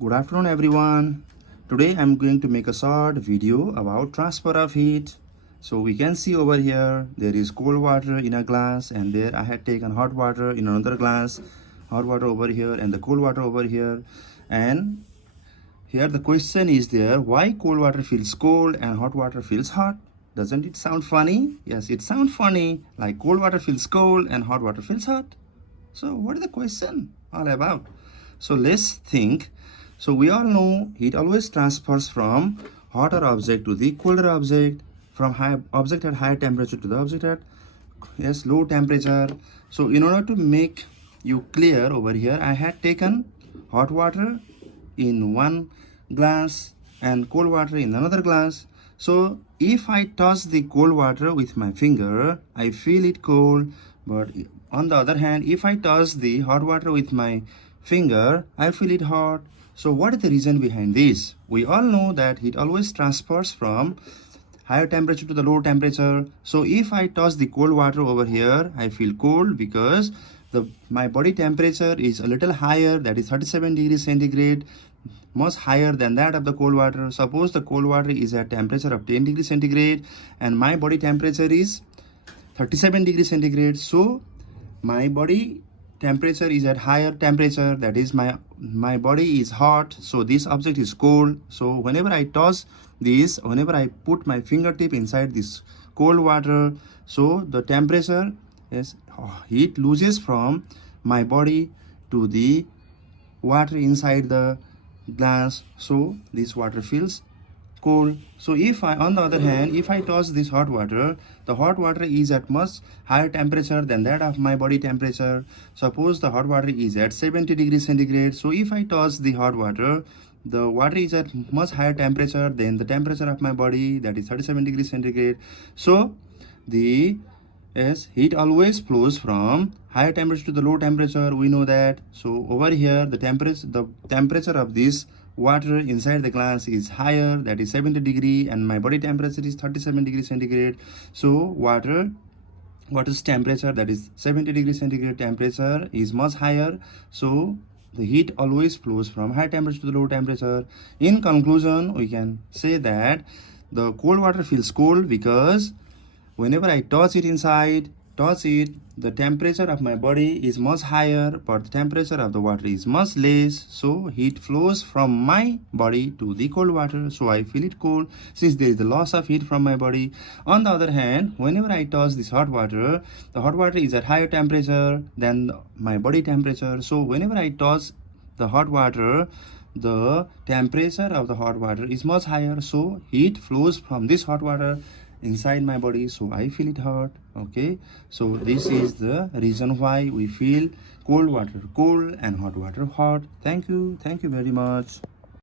Good afternoon everyone. Today I'm going to make a short video about transfer of heat. So we can see over here there is cold water in a glass, and there I had taken hot water in another glass. Hot water over here and the cold water over here. And here the question is there, why cold water feels cold and hot water feels hot? Doesn't it sound funny? Yes, it sounds funny, like cold water feels cold and hot water feels hot. So what is the question all about? So let's think. So we all know heat always transfers from hotter object to the colder object, from high object at high temperature to the object at low temperature. So in order to make you clear over here, I had taken hot water in one glass and cold water in another glass. So if I touch the cold water with my finger, I feel it cold. But on the other hand, if I touch the hot water with my finger, I feel it hot. So what is the reason behind this? We all know that heat always transfers from higher temperature to the low temperature. So if I touch the cold water over here, I feel cold because my body temperature is a little higher, that is 37 degrees centigrade, much higher than that of the cold water. Suppose the cold water is at temperature of 10 degrees centigrade and my body temperature is 37 degrees centigrade. So my body temperature is at higher temperature, that is my body is hot, so this object is cold. So whenever I toss this, whenever I put my fingertip inside this cold water, so the temperature is heat loses from my body to the water inside the glass, so this water feels cold. So if I, on the other hand, if I toss this hot water, the hot water is at much higher temperature than that of my body temperature. Suppose the hot water is at 70 degrees centigrade. So if I toss the hot water, the water is at much higher temperature than the temperature of my body, that is 37 degrees centigrade. So the heat always flows from higher temperature to the low temperature, we know that. So over here the temperature of this water inside the glass is higher, that is 70 degree, and my body temperature is 37 degrees centigrade. So water's temperature, that is 70 degrees centigrade temperature, is much higher. So the heat always flows from high temperature to the low temperature. In conclusion, we can say that the cold water feels cold because whenever I touch it, the temperature of my body is much higher, but the temperature of the water is much less. So heat flows from my body to the cold water, so I feel it cold since there is the loss of heat from my body. On the other hand, whenever I touch this hot water, the hot water is at higher temperature than my body temperature. So whenever I touch the hot water, the temperature of the hot water is much higher, so heat flows from this hot water inside my body, so I feel it hot. Okay, so this is the reason why we feel cold water cold and hot water hot. Thank you very much.